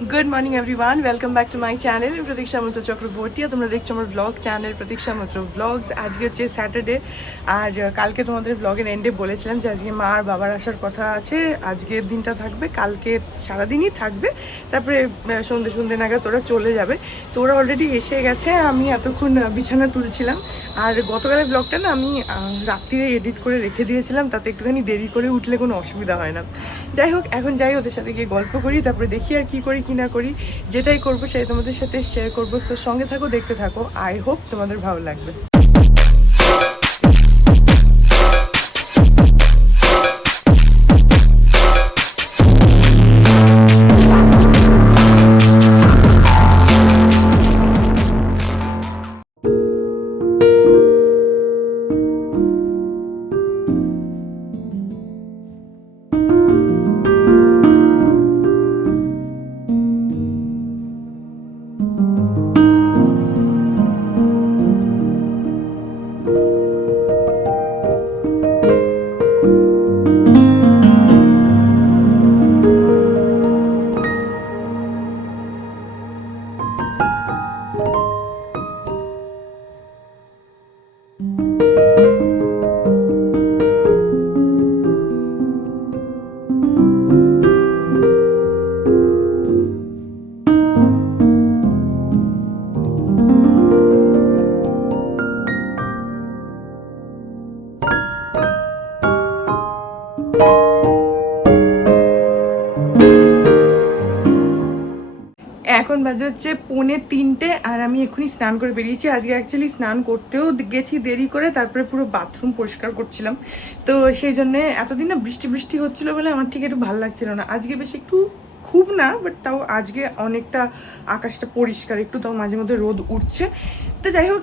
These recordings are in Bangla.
Good morning everyone welcome back to my channel আমি প্রতীক্ষা মন্ত্র চক্রবর্তী আর তোমরা দেখছ আমার ব্লগ চ্যানেল প্রতীক্ষা মন্ত্র ব্লগস আজকে হচ্ছে স্যাটারডে আর কালকে তোমাদের ব্লগের এন্ডে বলেছিলাম যে আজকে মা আর বাবার আসার কথা আছে আজকের দিনটা থাকবে কালকে সারাদিনই থাকবে তারপরে সন্ধ্যে সন্ধে সন্ধে নাগাদ ওরা চলে যাবে তো ওরা অলরেডি এসে গেছে আমি এতক্ষণ বিছানা তুলছিলাম আর গতকালের ব্লগটা না আমি রাত্রিরে এডিট করে রেখে দিয়েছিলাম তাতে একটুখানি দেরি করে উঠলে কোনো অসুবিধা হয় না যাই হোক এখন যাই ওদের সাথে গিয়ে গল্প করি তারপরে দেখি আর কী করি কি না করি, যেটাই করব সেটাই তোমাদের সাথে শেয়ার করব। সো সঙ্গে থাকো, দেখতে থাকো। আই হোপ তোমাদের ভালো লাগবে। এখন বাজে হচ্ছে পৌনে তিনটে আর আমি এক্ষুনি স্নান করে বেরিয়েছি। আজকে অ্যাকচুয়ালি স্নান করতেও গেছি দেরি করে, তারপরে পুরো বাথরুম পরিষ্কার করছিলাম। তো সেই জন্যে এতদিন না বৃষ্টি বৃষ্টি হচ্ছিল বলে আমার ঠিক একটু ভালো লাগছিল না। আজকে বেশ একটু খুব না বাট তাও আজকে অনেকটা আকাশটা পরিষ্কার একটু তাও মাঝে মধ্যে রোদ উঠছে। তো যাই হোক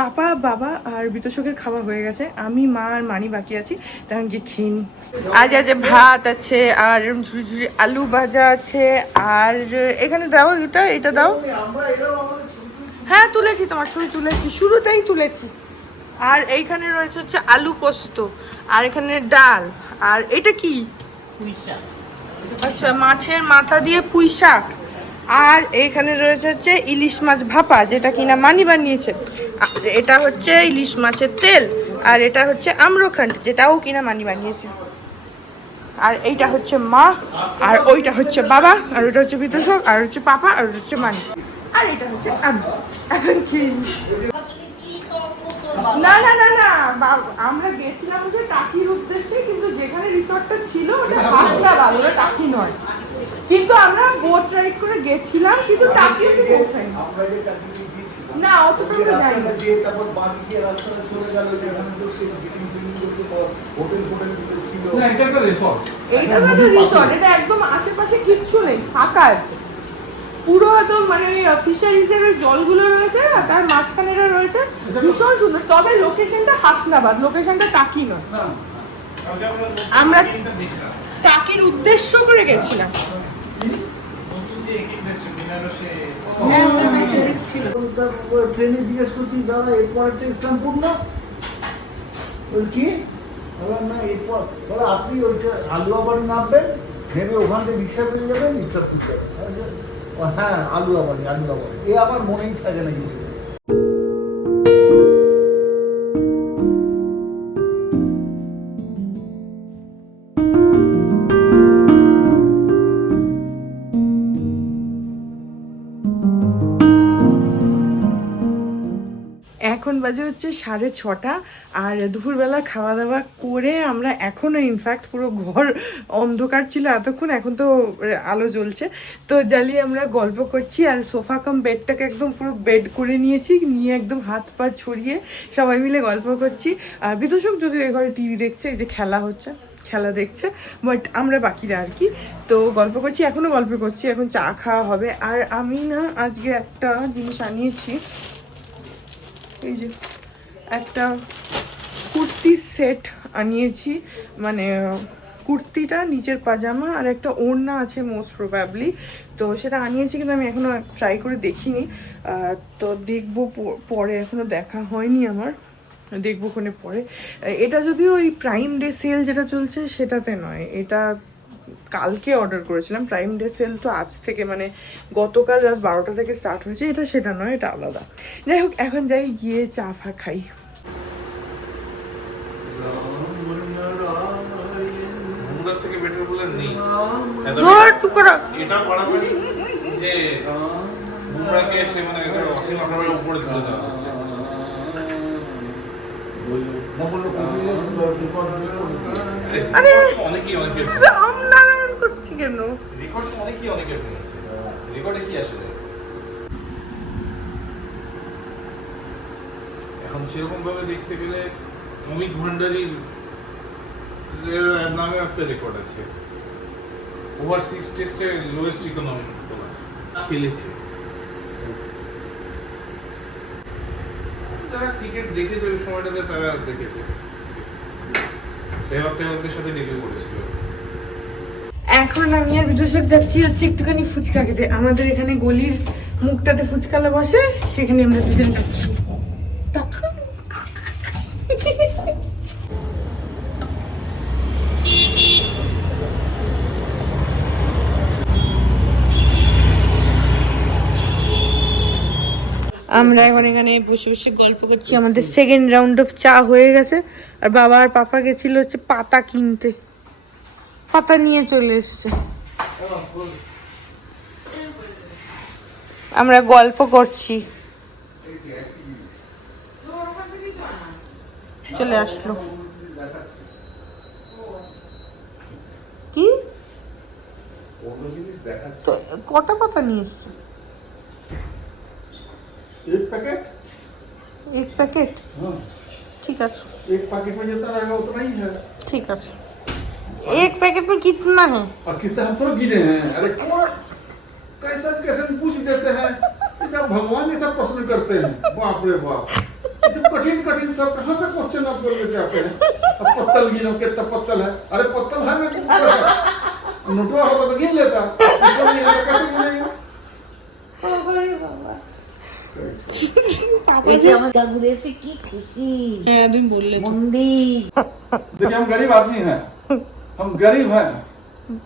পাপা বাবা আর বিতোষকের খাওয়া হয়ে গেছে। আমি মা আর মানি বাকি আছি তখন গিয়ে খেয়ে নিই আজ আজ ভাত আছে আর ঝুড়ি ঝুড়ি আলু ভাজা আছে আর এখানে দাও এটা এটা দাও। হ্যাঁ তুলেছি তোমার ছবি তুলেছি শুরুতেই তুলেছি। আর এইখানে রয়েছে হচ্ছে আলু পোস্ত আর এখানে ডাল আর এটা কি? আচ্ছা মাছের মাথা দিয়ে পুঁই শাক। আর এইখানে রয়েছে হচ্ছে ইলিশ মাছ ভাপা যেটা কিনা মানি বানিয়েছে। আর এটা হচ্ছে ইলিশ মাছের তেল আর এটা হচ্ছে আম্রখান্ড যেটাও কিনা মানি বানিয়েছে। আর এইটা হচ্ছে মা আর ওইটা হচ্ছে বাবা আর ওইটা হচ্ছে বিতোষক আর হচ্ছে পাপা আর ওইটা হচ্ছে মানি। আর এটা হচ্ছে আমি এখন কি? না না না না আমরা গেছিলাম যে টাকির উদ্দেশ্যে কিন্তু যেখানে রিসর্টটা ছিল ওটা হাসনাবাদ টাকি নয়। কিন্তু আমরা বোট রাইড করে গেছিলাম কিন্তু টাকি যে না অতটা আমরা রাস্তাটা দিয়ে তারপর বাঁ দিকে রাস্তাটা চলে গেল, যেখানে তো সেই বিল্ডিং হোটেল ফোটেল ছিল। না এটা একটা রিসর্ট এইটা একটা রিসর্ট এটা একদম আশেপাশে কিচ্ছু নেই ফাঁকা একদম। পুরো একদম মানে ওই ফিশারিজের ওই জলগুলো রয়েছে আর তার মাঝখানে রয়েছে। ভীষণ সুন্দর তবে লোকেশনটা হাসনাবাদ লোকেশনটা টাকি নয়। আমরা টাকির উদ্দেশ্য করে গেছিলাম। দাদা, এরপর একটা এরপর। আপনি আলুয়াবাড়ি নামবেন নেমে ওখান থেকে রিক্সা পেয়ে যাবেন যাবেন। হ্যাঁ আলুয়াবাড়ি আলুয়াবাড়ি এ আমার মনেই থাকে না কিছু বাজে হচ্ছে সাড়ে ছটা আর দুপুরবেলা খাওয়া দাওয়া করে আমরা এখনও ইনফ্যাক্ট পুরো ঘর অন্ধকার ছিল এতক্ষণ, এখন তো আলো জ্বলছে। তো জ্বালিয়ে আমরা গল্প করছি আর সোফা কাম বেডটাকে একদম পুরো বেড করে নিয়েছি, নিয়ে একদম হাত পা ছড়িয়ে সবাই মিলে গল্প করছি। আর বিদূষক যদি এ ঘরে টিভি দেখছে, এই যে খেলা হচ্ছে, খেলা দেখছে, বাট আমরা বাকিরা আর কি। তো গল্প করছি এখনও গল্প করছি, এখন চা খাওয়া হবে। আর আমি না, আজকে একটা জিনিস আনিয়েছি। এই যে একটা কুর্তি সেট আনিয়েছি মানে কুর্তিটা, নিচের পাজামা আর একটা ওড়না আছে মোস্ট প্রবাবলি তো সেটা আনিয়েছি কিন্তু আমি এখনও ট্রাই করে দেখিনি। তো দেখব পরে এখনও দেখা হয়নি আমার। দেখব ওখানে পরে। এটা যদিও ওই প্রাইম ডে সেল যেটা চলছে সেটাতে নয়। এটা কালকে অর্ডার করেছিলাম। প্রাইম ডে সেল তো আজ থেকে মানে গতকাল রাত বারোটা থেকে স্টার্ট হয়েছে। এটা সেটা নয় এটা আলাদা। যাই হোক এখন যাই গিয়ে চা ফা খাই। মুরাদ থেকে বেটার বলে নেই। চুপ করো। এটা বাড়াবাড়ি যে বুমরাকে সে মানে অসীম আকারের উপরে তুলে দেওয়া হচ্ছে। না বলল রেকর্ড আরে! অনেকেই অনেকে কেন? রেকর্ড অনেকেই অনেকে রেকর্ডে কি আসলে এখন সেরকম ভাবে দেখতে গেলে অমিত ভান্ডারীর নামে একটা রেকর্ড আছে। ওভারসিজ টেস্টে লোয়েস্ট ইকোনমি খেলেছে। ক্রিকেট দেখেছে ওই সময়টাতে তারা দেখেছে। সেহক সাথে ডেবিউ করেছিল। এখন আমি আর বিদর্শক যাচ্ছি হচ্ছে একটুখানি ফুচকা খেতে। আমাদের এখানে গলির মুখটাতে ফুচকালা বসে, সেখানে আমরা দুজন যাচ্ছি। আমরা এখন এখানে বসে বসে গল্প করছি। আমাদের সেকেন্ড রাউন্ড অফ চা হয়ে গেছে। আর বাবা আর পাপা গেছিল হচ্ছে পাতা কিনতে। পাতা নিয়ে চলে এসছে আমরা গল্প করছি চলে আসলো কি অন্য জিনিস দেখাচ্ছে তো কটা পাতা নিয়ে এসছে एक पैकेट এক প্যাকেট हाँ ঠিক আছে एक पैकेट में जितना रहेगा उतना ही है ठीक है एक पैकेट में कितना है? और कितना तो थोड़ा गिरे हैं। अरे कैसे कैसे पूछ देते हैं? इतना तो भगवान ये सब प्रश्न करते हैं। बाप रे बाप। इसे कठिन कठिन सब। कहाँ से क्वेश्चन आप बोल के आते हैं? अब पत्तल गिनो कितना पत्तल है? अरे पत्तल है ना नोटवा होगा तो गिन लेता। तो कैसे गिनेगा? की खुशी? बोल देखिए हम गरीब आदमी हैं। हम गरीब हैं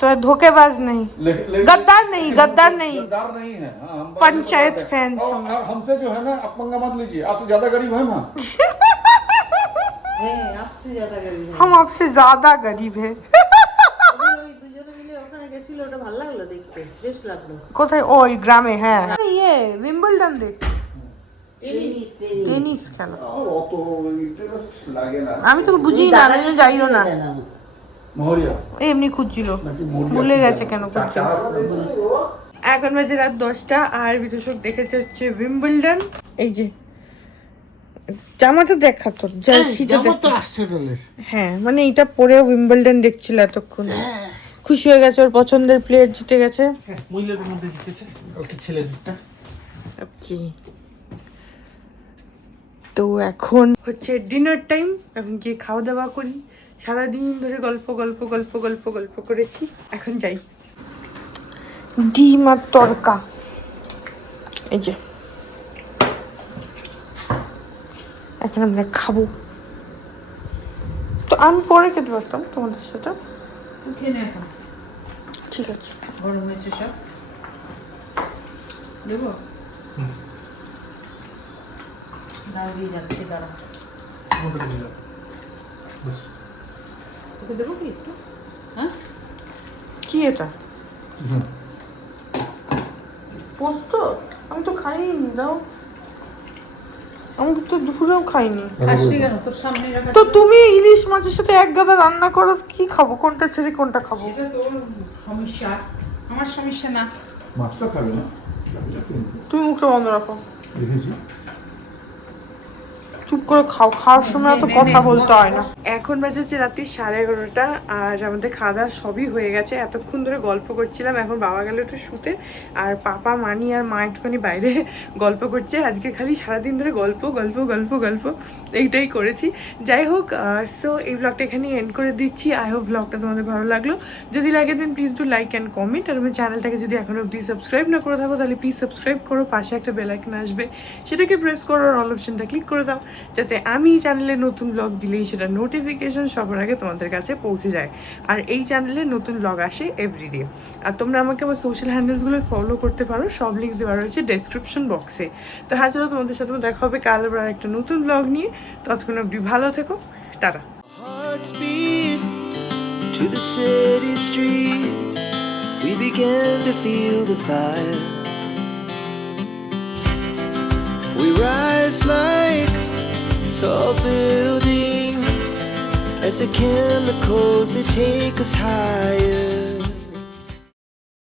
तो धोखेबाज नहीं लेकिन लेकिन- गद्दार नहीं, गद्दार नहीं। गद्दार नहीं है हाँ, हम बड़े पंचायत गरीब हैं। फैंस और- हम। और हमसे जो है ना आप पंगा मत लीजिए आपसे ज्यादा गरीब है ना হ্যাঁ আপসি যারা গেল हम आपसे ज्यादा गरीब है ওই দুজনে মিলে ওখানে গেছিল ওটা ভালো লাগলো দেখতে বেশ লাগলো কোথায় ওই গ্রামে হ্যাঁ ইয়ে উইম্বলডন দেখ টেনিস টেনিস টেনিস খেলা আমার অত ইন্টারেস্ট লাগে না আমি তো বুঝি না আমি তো যাইও না মহরিয়া এমনি খুঁজছিল। ভুলে গেছে কেন এখন বাজে রাত দশটা আর বিদূষক দেখেছে হচ্ছে উইম্বলডন এই যে জামাটা দেখা তো জার্সিটা দেখা। আসছে হ্যাঁ মানে এটা পরে উইম্বলডন দেখছিল এতক্ষণ। খুশি হয়ে গেছে ওর পছন্দের প্লেয়ার জিতে গেছে। মহিলাদের মধ্যে জিতেছে। কালকে ছেলেদেরটা কি তো এখন হচ্ছে ডিনার টাইম এখন গিয়ে খাওয়া দাওয়া করি। সারাদিন ধরে গল্প গল্প গল্প গল্প গল্প করেছি। এখন যাই। ডিম আর তরকা। এই যে। এখন আমরা খাব। তো আমি পরে খেতে পারতাম তোমাদের সাথে। ঠিক আছে। গরম হয়েছে সব। দেবো? দাঁড়িয়ে যাচ্ছে দাঁড়া। তোকে দেবো কি একটু? হ্যাঁ? কি এটা? পোস্ত? আমি তো খাইনি দাও। আমি তো দুপুরেও খাইনি। তো তুমি ইলিশ মাছের সাথে এক গাদা রান্না করো কি খাব? কোনটা ছেড়ে কোনটা খাব? সমস্যা। আমার সমস্যা না। মাছটা খাবে না। তুমি মুখটা বন্ধ রাখো। দেখেছি চুপ করে খাও। খাওয়ার সময় তো নে, নে, কথা বলতে হয় না। এখন বাজে হচ্ছে রাত্রি সাড়ে এগারোটা আর আমাদের খাওয়া দাওয়া সবই হয়ে গেছে। এতক্ষণ ধরে গল্প করছিলাম এখন বাবা গেল একটু শুতে আর পাপা মানি আর মা একটুখানি বাইরে গল্প করছে। আজকে খালি সারাদিন ধরে গল্প গল্প গল্প গল্প এইটাই করেছি। যাই হোক সো এই ব্লগটা এখানে এন্ড করে দিচ্ছি। আই হোপ ব্লগটা তোমাদের ভালো লাগল। যদি লাগে then please do like and comment আর আমার চ্যানেলটাকে যদি এখনও অবধি সাবস্ক্রাইব না করে থাকো তাহলে প্লিজ সাবস্ক্রাইব করো। পাশে একটা বেল আইকন আসবে। সেটাকে প্রেস করো আর অল অপশনটা ক্লিক করে দাও। যাতে আমি চ্যানেলে নতুন ব্লগ দিলেই সেটা নোটিফিকেশন সবার আগে তোমাদের কাছে পৌঁছে যায়। আর এই চ্যানেলে নতুন ব্লগ আসে এভরিডে আর তোমরা আমাকে আমার সোশ্যাল হ্যান্ডেলসগুলো ফলো করতে পারো, সব লিঙ্ক দেওয়া রয়েছে ডেসক্রিপশন বক্সে তো হ্যাঁ চলো তোমাদের সাথে দেখা হবে, কাল একটা নতুন ব্লগ নিয়ে। ততক্ষণ অবধি ভালো থেকো, tata. To the city streets. We began to feel the fire. We rise like tall buildings as the chemicals they take us higher.